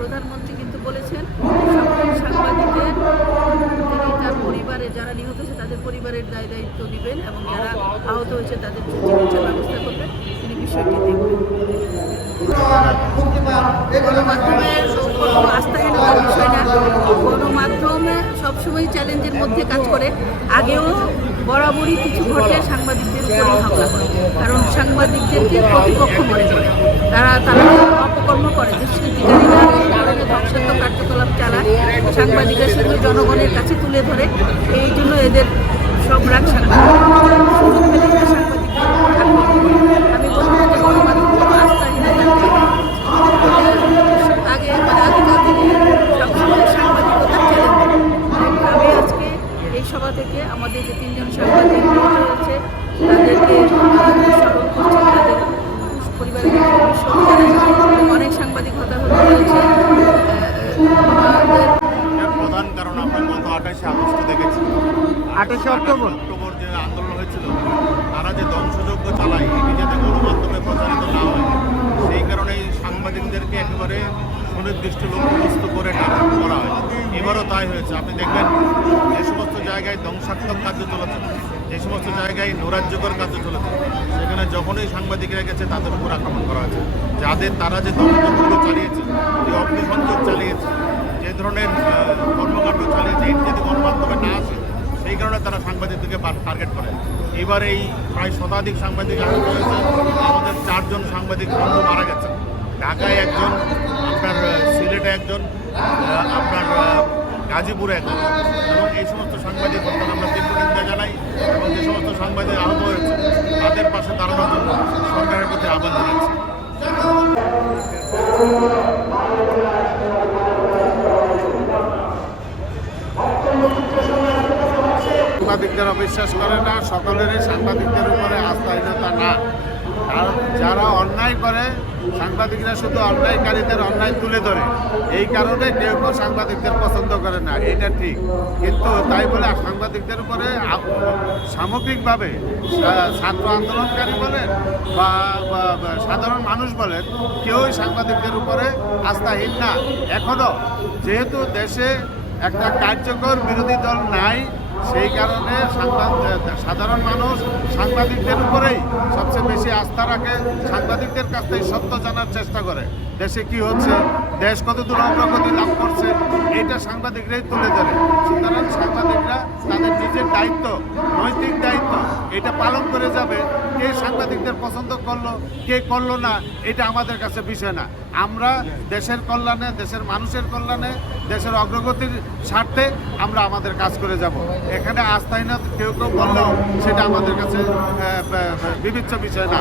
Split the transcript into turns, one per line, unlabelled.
প্রধানমন্ত্রী কিন্তু বলেছেন সকল সাংবাদিকদের তিনি তার পরিবারে যারা নিহত হয়েছে তাদের পরিবারের দায় দায়িত্ব নেবেন এবং যারা আহত হয়েছে তাদের চিকিৎসা ব্যবস্থা করবেন। তিনি বিষয়টি দেখবেন। মাধ্যমে কোনো আস্থাহীনতার বিষয় না। গণমাধ্যমে সবসময় চ্যালেঞ্জের মধ্যে কাজ করে। আগেও বরাবরই কিছু ঘটে সাংবাদিকদের উপরে হামলা করে কারণ সাংবাদিকদেরকে প্রতিপক্ষ মনে করে? তারা তারা অপকর্ম করে। দুষ্কৃতিকারীরা এই ধ্বংসাত্মক কার্যকলাপ চালায় সাংবাদিকরা সেগুলো জনগণের কাছে তুলে ধরে। এই জন্য এদের সব রাগ সাংবাদিক আমাদের যে তিনজন সাংবাদিক হয়েছে তাদেরকে স্মরণ করছি। তাদের পরিবারের অনেক সাংবাদিক হতাহত হয়েছে।
প্রধান কারণ আমরা গত আঠাশে আগস্ট দেখেছি।
আঠাশে অক্টোবর?
অক্টোবর যে আন্দোলন হয়েছিল তারা যে ধ্বংসযজ্ঞ চালায় এটি যাতে গণমাধ্যমে প্রচারিত না হয় সেই কারণে সাংবাদিকদেরকে একেবারে সুনির্দিষ্ট লক্ষ্যবস্ত করে করা হয়। এবারও তাই হয়েছে। আপনি দেখবেন যে সমস্ত জায়গায় ধ্বংসাত্মক কার্য চলেছে। যে সমস্ত জায়গায় নৈরাজ্যকর কার্য চলেছে। সেখানে যখনই সাংবাদিকরা গেছে, তাদের উপর আক্রমণ করা হয়েছে। যাদের তারা যে ধ্বংসযজ্ঞ চালিয়েছে, যে অগ্নিসংযোগ চালিয়েছে, যে ধরনের কর্মকাণ্ড চালিয়েছে, এটি যদি গণমাধ্যমে না আসে, সেই কারণে তারা সাংবাদিকদেরকে টার্গেট করে। এবার এই প্রায় শতাধিক সাংবাদিক আহত হয়েছে। আমাদের চারজন সাংবাদিক বন্ধু মারা গেছে। ঢাকায় একজন, আপনার সিলেটে একজন আপনার গাজীপুরে একজন। এবং এই সমস্ত সাংবাদিক হত্যার আমরা তীব্র নিন্দা জানাই এবং যে সমস্ত সাংবাদিক আহত হয়েছে, তাদের পাশে দাঁড়ানোর জন্য সরকারের প্রতি আহ্বান জানাচ্ছি।
সাংবাদিকদের বিশ্বাস করে না, সকলেরই সাংবাদিকদের উপরে আস্থাহীনতা না। যারা অন্যায় করে, সাংবাদিকরা শুধু অন্যায়কারীদের অন্যায় তুলে ধরে। এই কারণে কেউ কেউ সাংবাদিকদের পছন্দ করে না, এটা ঠিক। কিন্তু তাই বলে সাংবাদিকদের উপরে সামগ্রিকভাবে ছাত্র আন্দোলনকারী বলেন বা সাধারণ মানুষ বলেন, কেউই সাংবাদিকদের উপরে আস্থাহীন না। এখনও যেহেতু দেশে একটা কার্যকর বিরোধী দল নাই সেই কারণে সাধারণ মানুষ সাংবাদিকদের উপরেই সবচেয়ে বেশি আস্থা রাখে, সাংবাদিকদের কাছ থেকে সত্য জানার চেষ্টা করে। দেশে কি হচ্ছে, দেশ কত দূর অগ্রগতি লাভ করছে এটা সাংবাদিকরাই তুলে ধরে। সুতরাং সাংবাদিকরা তাদের নিজের দায়িত্ব নৈতিক দায়িত্ব এটা পালন করে যাবে। কে সাংবাদিকদের পছন্দ করল, কে করল না, এটা আমাদের কাছে বিষয় না। আমরা দেশের কল্যাণে, দেশের মানুষের কল্যাণে, দেশের অগ্রগতির স্বার্থে আমরা আমাদের কাজ করে যাব। এখানে আস্থাহীন কেউ কেউ বললেও সেটা আমাদের কাছে বিবেচ্য বিষয় না।